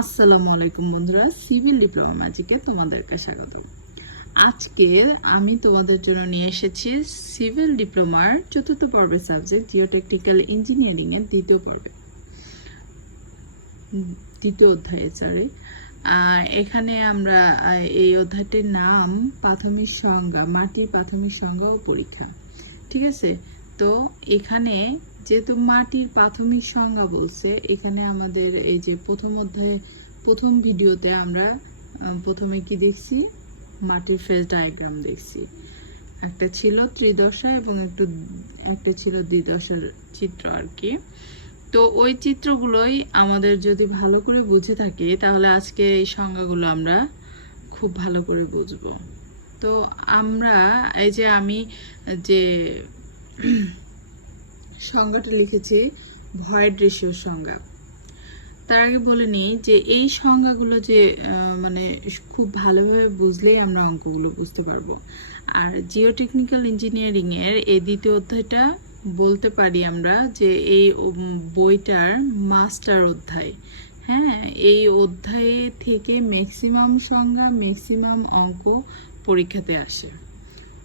আসসালামু আলাইকুম বন্ধুরা, সিভিল ডিপ্লোমা ম্যাজিকে তোমাদেরকে স্বাগত। আজকে আমি তোমাদের জন্য নিয়ে এসেছি সিভিল ডিপ্লোমার চতুর্থ পর্বের সাবজেক্ট জিওটেকনিক্যাল ইঞ্জিনিয়ারিং এর দ্বিতীয় অধ্যায়ে এখানে আমরা এই অধ্যায়টির নাম প্রাথমিক সংজ্ঞা, মাটির প্রাথমিক সংজ্ঞা ও পরীক্ষা। ঠিক আছে, তো এখানে যেহেতু মাটির প্রাথমিক সংজ্ঞা বলছে, এখানে আমাদের এই যে প্রথম অধ্যায়ে প্রথম ভিডিওতে আমরা প্রথমে কি দেখছি, মাটির ফেজ ডায়াগ্রাম দেখছি। একটা ছিল ত্রিদশা এবং একটা ছিল দ্বিদশার চিত্র আর কি। তো ওই চিত্রগুলোই আমাদের যদি ভালো করে বুঝে থাকি তাহলে আজকে এই সংজ্ঞাগুলো আমরা খুব ভালো করে বুঝবো। তো আমরা এই যে আমি যে সংজ্ঞাটা লিখেছি ভয়েড রেশিওর সংজ্ঞা, তার আগে বলে নিই যে এই সংজ্ঞাগুলো যে মানে খুব ভালোভাবে বুঝলেই আমরা অঙ্কগুলো বুঝতে পারবো। আর জিওটেকনিক্যাল ইঞ্জিনিয়ারিং এর এই দ্বিতীয় অধ্যায়টা বলতে পারি আমরা যে এই বইটার মাস্টার অধ্যায়। হ্যাঁ, এই অধ্যায়ে থেকে ম্যাক্সিমাম সংজ্ঞা, ম্যাক্সিমাম অঙ্ক পরীক্ষাতে আসে।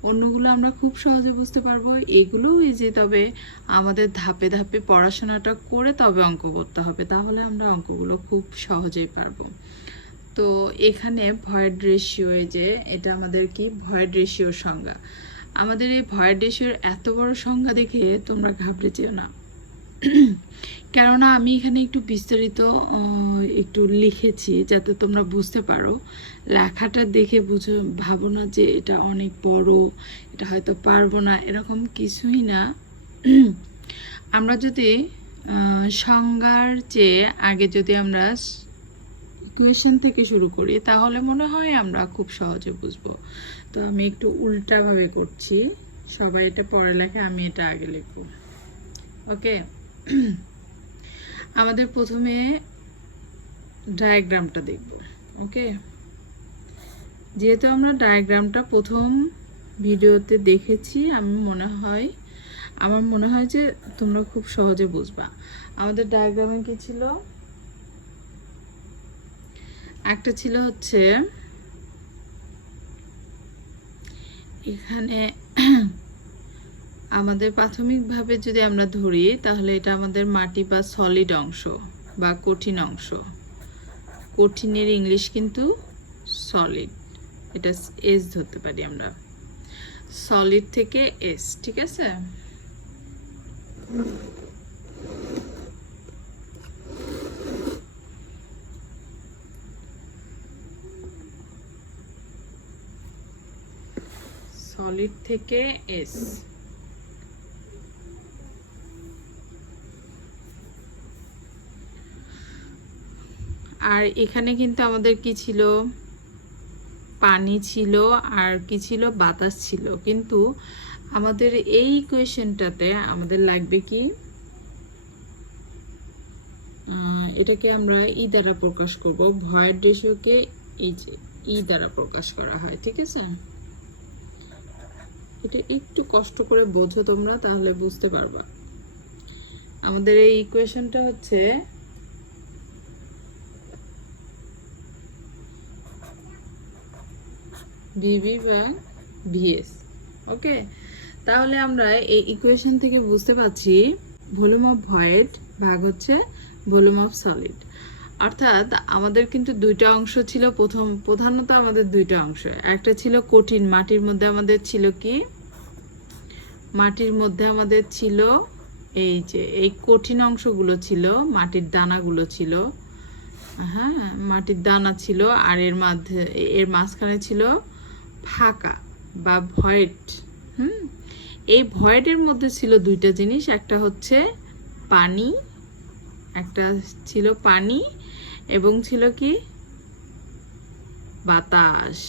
অন্যগুলো আমরা খুব সহজে বুঝতে পারবো, এগুলো যে তবে আমাদের ধাপে ধাপে পড়াশোনাটা করে তবে অঙ্ক করতে হবে, তাহলে আমরা অঙ্কগুলো খুব সহজেই পারবো। তো এখানে ভয়েড রেশিও, যে এটা আমাদের কি ভয়েড রেশিওর সংজ্ঞা। আমাদের এই ভয়েড রেশিওর এত বড় সংজ্ঞা দেখে তোমরা ঘাবড়ে যেও না, কেননা আমি এখানে একটু বিস্তারিত একটু লিখেছি যাতে তোমরা বুঝতে পারো। লেখাটা দেখে ভাবো না যে এটা অনেক বড়, এটা হয়তো পারবো না, এরকম কিছুই না। আমরা যদি সংজ্ঞার চেয়ে আগে যদি আমরা ইকুয়েশন থেকে শুরু করি তাহলে মনে হয় আমরা খুব সহজে বুঝবো। তো আমি একটু উল্টাভাবে করছি, সবাই এটা পরে লেখে, আমি এটা আগে লিখবো। ওকে, আমাদের প্রথমে ডায়াগ্রামটা দেখব। ওকে, যেহেতু আমরা ডায়াগ্রামটা প্রথম ভিডিওতে দেখেছি, আমার মনে হয় যে তোমরা খুব সহজে বুঝবা। আমাদের ডায়াগ্রামে কি ছিল, একটা ছিল হচ্ছে এখানে আমাদের প্রাথমিকভাবে যদি আমরা ধরি তাহলে এটা আমাদের মাটি বা সলিড অংশ বা কঠিন অংশ। কঠিনের ইংলিশ কিন্তু সলিড, এটা এস ধরতে পারি আমরা, সলিড থেকে এস। ঠিক আছে, সলিড থেকে এস। আর এখানে কিন্তু আমাদের কি ছিল, পানি ছিল আর কি ছিল, বাতাস ছিল। কিন্তু আমাদের এই ইকুয়েশনটাতে আমাদের লাগবে কি, এটাকে আমরা ই দ্বারা প্রকাশ করব। ভয়েড রেশিওকে ই দ্বারা প্রকাশ করা হয়। ঠিক আছে, এটা একটু কষ্ট করে বোঝো তোমরা, তাহলে বুঝতে পারবা। আমাদের এই ইকুয়েশনটা হচ্ছে ভিভি বা ভিএস। ওকে, তাহলে আমরা এই ইকুয়েশন থেকে বুঝতে পারছি ভলিউম অফ ভয়েড ভাগ হচ্ছে ভলিউম অফ সলিড। অর্থাৎ আমাদের কিন্তু দুইটা অংশ ছিল, প্রধানত আমাদের দুইটা অংশ। একটা ছিল কঠিন, মাটির মধ্যে আমাদের ছিল কি, মাটির মধ্যে আমাদের ছিল এই যে এই কঠিন অংশগুলো ছিল, মাটির দানাগুলো ছিল। হ্যাঁ, মাটির দানা ছিল, আর এর মাঝখানে ছিল ফাঁকা বা ভয়েড। এই ভয়েডের মধ্যে ছিল দুইটা জিনিস, একটা হচ্ছে পানি, একটা ছিল পানি এবং ছিল কি বাতাস,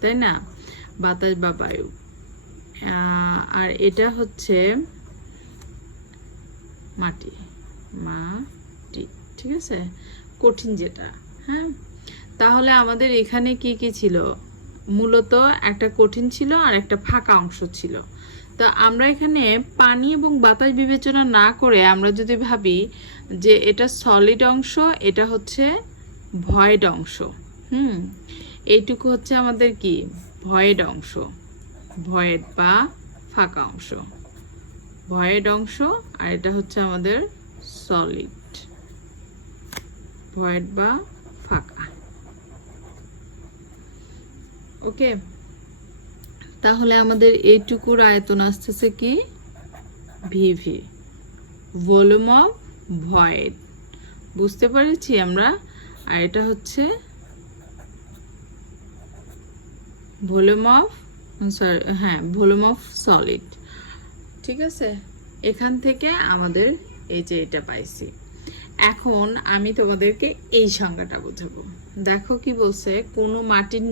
তাই না, বাতাস বা বায়ু। আর এটা হচ্ছে মাটি। ঠিক আছে, কঠিন যেটা। হ্যাঁ, তাহলে আমাদের এখানে কি কি ছিল, মূলত একটা কঠিন ছিল আর একটা ফাঁকা অংশ ছিল। তো আমরা এখানে পানি এবং বাতাস বিবেচনা না করে আমরা যদি ভাবি যে এটা সলিড অংশ, এটা হচ্ছে ভয়েড অংশ। এইটুকু হচ্ছে আমাদের কি ভয়েড অংশ, ভয়েড বা ফাঁকা অংশ, ভয়েড অংশ। আর এটা হচ্ছে আমাদের সলিড, ভয়েড বা ফাঁকা। ওকে, তাহলে আমাদের এইটুকুর আয়তন আসতেছে কি ভিভি, ভলিউম অফ ভয়েড, বুঝতে পেরেছি আমরা। আর এটা হচ্ছে volume of volume of solid. ঠিক আছে, এখান থেকে আমাদের এই যে এটা পাইছি। এখন আমি তোমাদেরকে এই সংজ্ঞাটা বোঝাবো। দেখো কি বলছে, কোনো মাটির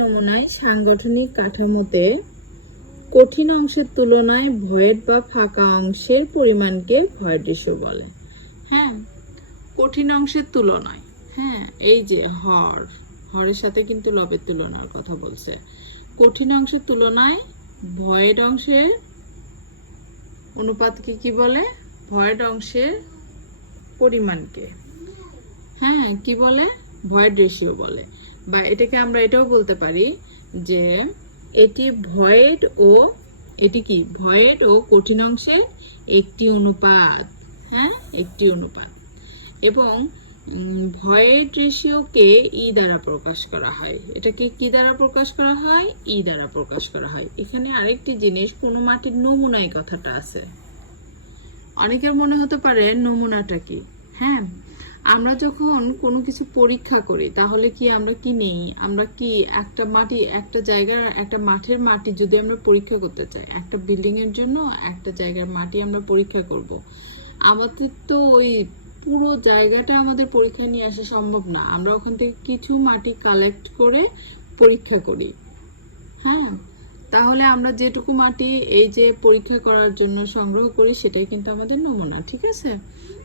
নমুনায় সাংগঠনিক কাঠামোতে কঠিন অংশের তুলনায় ভয়েড বা ফাঁকা অংশের পরিমাণকে ভয়েড রেশিও বলে। হ্যাঁ, কঠিন অংশের তুলনায়, হ্যাঁ, এই যে হরের সাথে কিন্তু লবের তুলনার কথা বলছে। কঠিন অংশের তুলনায় ভয়েড অংশের অনুপাতকে কি বলে? ভয়েড অংশের পরিমাণকে, হ্যাঁ, কি বলে? ভয়েড রেশিও বলে। বা এটাকে আমরা এটাও বলতে পারি যে এটি ভয়েড ও কঠিন অংশের একটি অনুপাত। হ্যাঁ, একটি অনুপাত। এবং ভয়েড রেশিওকে ই দ্বারা প্রকাশ করা হয়। এটাকে কি দ্বারা প্রকাশ করা হয়? ই দ্বারা প্রকাশ করা হয়। এখানে আরেকটি জিনিস, কোনো মাটির নমুনায় কথাটা আছে। অনেকের মনে হতে পারে নমুনাটা কি? হ্যাঁ, আমরা যখন কোনো কিছু পরীক্ষা করি তাহলে কি আমরা কি নেই? আমরা কি একটা জায়গার একটা মাঠের মাটি যদি আমরা পরীক্ষা করতে চাই, একটা বিল্ডিং এর জন্য একটা জায়গার মাটি আমরা পরীক্ষা করব, আমাদের তো ওই পুরো জায়গাটা আমাদের পরীক্ষা নিয়ে আসা সম্ভব না। আমরা ওখান থেকে কিছু মাটি কালেক্ট করে পরীক্ষা করি। হ্যাঁ, তাহলে আমরা যেটুকু মাটি এই যে পরীক্ষা করার জন্য সংগ্রহ করি সেটাই কিন্তু আমাদের নমুনা। ঠিক আছে,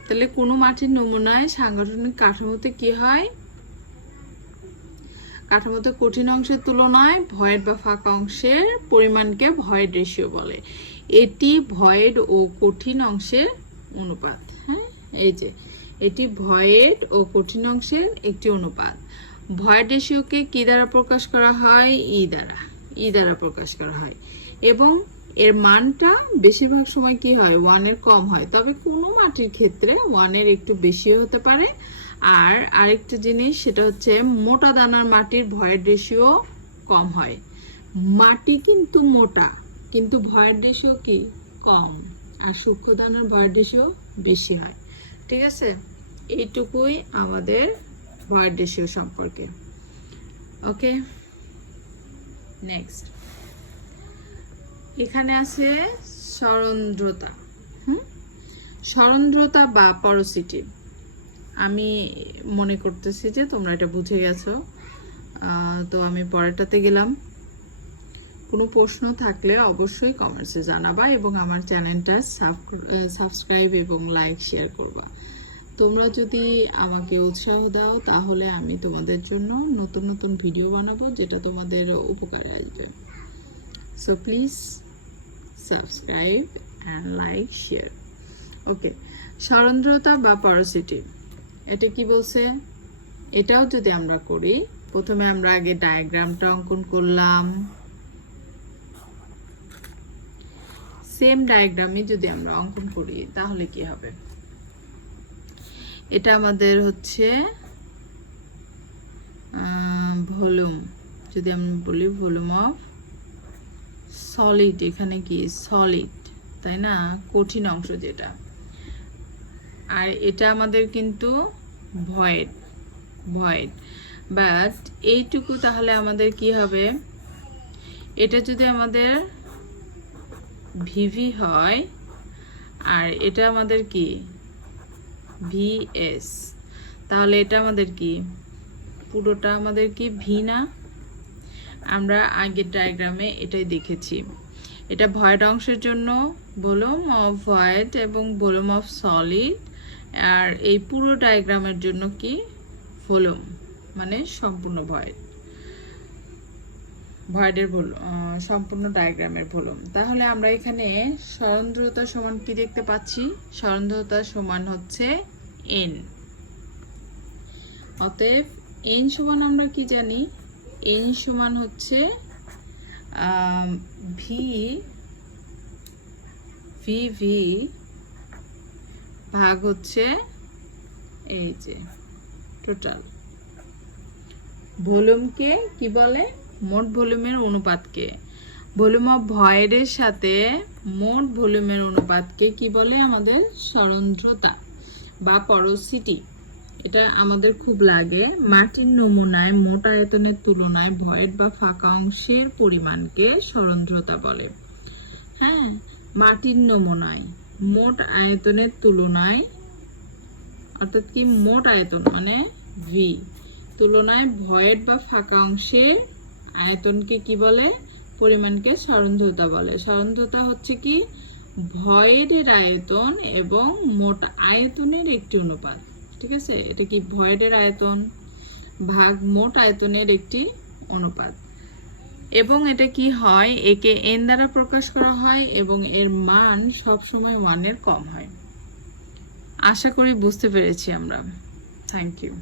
তাহলে কোনো মাটির নমুনায় সাংগঠনিক কাঠামোতে কি হয়? কাঠামোতে কঠিন অংশের তুলনায় ভয়েড বা ফাঁকা অংশের পরিমাণকে ভয়েড রেশিও বলে। এটি ভয়েড ও কঠিন অংশের অনুপাত। হ্যাঁ, এই যে এটি ভয়েড ও কঠিন অংশের একটি অনুপাত। ভয়েড রেশিওকে কি দ্বারা প্রকাশ করা হয়? ই দ্বারা প্রকাশ করা হয়। এবং এর মানটা বেশিরভাগ সময় কি হয়? 1 এর কম হয়। তবে কোনো মাটির ক্ষেত্রে 1 এর একটু বেশিও হতে পারে। আর আরেকটা জিনিস, সেটা হচ্ছে মোটা দানার মাটির ভয়েড রেশিও কম হয়। মাটি কিন্তু মোটা, কিন্তু ভয়েড রেশিও কি কম। আর সূক্ষ্ম দানার ভয়েড রেশিও বেশি হয়। ঠিক আছে, এইটুকুই আমাদের ভয়েড রেশিও সম্পর্কে। ওকে, নেক্সট এখানে আছে সরন্ধ্রতা। সরন্ধ্রতা বা পরোসিটি। আমি মনে করতেছি যে তোমরা এটা বুঝে গেছো। তো আমি পরেরটাতে গেলাম। কোনো প্রশ্ন থাকলে অবশ্যই কমেন্টসে জানাবা এবং আমার চ্যানেলটা সাবস্ক্রাইব এবং লাইক শেয়ার করবা। তোমরা যদি আমাকে উৎসাহ দাও তাহলে আমি তোমাদের জন্য নতুন নতুন ভিডিও বানাবো যেটা তোমাদের উপকারে আসবে। So please subscribe and like share. Okay, সরন্ধ্রতা বা পরোসিটি, এটা কি বলছে? এটাও যদি আমরা করি, প্রথমে আমরা আগে ডায়াগ্রামটা অঙ্কন করলাম। সেম ডায়াগ্রামই যদি আমরা অঙ্কন করি তাহলে কি হবে? এটা আমাদের হচ্ছে ভলিউম, যদি আমরা বলি ভলিউম অফ সলিড। এখানে কি সলিড, তাই না? কঠিন অংশ যেটা। আর এটা আমাদের কিন্তু ভয়েড, বাট এইটুকু তাহলে আমাদের কি হবে? এটা যদি আমাদের ভিভি হয় আর এটা আমাদের কি ভিএস, তাহলে এটা আমাদের কি পুরোটা আমাদের কি ভি না? আমরা আগের ডায়াগ্রামে এটাই দেখেছি। এটা ভয়েড অংশের জন্য ভলিউম অফ ভয়েড এবং ভলিউম অফ সলিড। আর এই পুরো ডায়াগ্রামের জন্য কি ভলিউম, মানে সম্পূর্ণ ভয়েড। ভয়েডের সম্পূর্ণ ডায়াগ্রামের ভলিউম। তাহলে আমরা এখানে সরন্ধ্রতা সমান কি দেখতে পাচ্ছি? সরন্ধ্রতা সমান হচ্ছে n। অতএব n সমান আমরা কি জানি? n সমান হচ্ছে v ভাগ হচ্ছে এই যে টোটাল ভলিউমকে কি বলে? মোট ভলিউমের অনুপাতকে, ভলিউম অফ ভয়েডের সাথে মোট ভলিউমের অনুপাতকে কি বলে? আমাদের সরন্ধ্রতা বা পরোসিটি। এটা আমাদের খুব লাগে। মাটির নমুনায় মোট আয়তনের তুলনায় ভয়েড বা ফাঁকা অংশের পরিমাণকে সরন্ধ্রতা বলে। হ্যাঁ, মাটির নমুনায় মোট আয়তনের তুলনায়, অর্থাৎ কি মোট আয়তন মানে ভি তুলনায় ভয়েড বা ফাঁকা অংশের আয়তনকে কি বলে? পরিমাণকে সরন্ধ্রতা বলে। সরন্ধ্রতা হচ্ছে কি ভয়েডের আয়তন এবং মোট আয়তনের একটি অনুপাত। ঠিক আছে, এটা কি ভয়েডের আয়তন ভাগ মোট আয়তনের একটি অনুপাত। এবং এটা কি হয়? একে n দ্বারা প্রকাশ করা হয় এবং এর মান সব সময় 1 এর কম হয়। আশা করি বুঝতে পেরেছি আমরা। Thank you.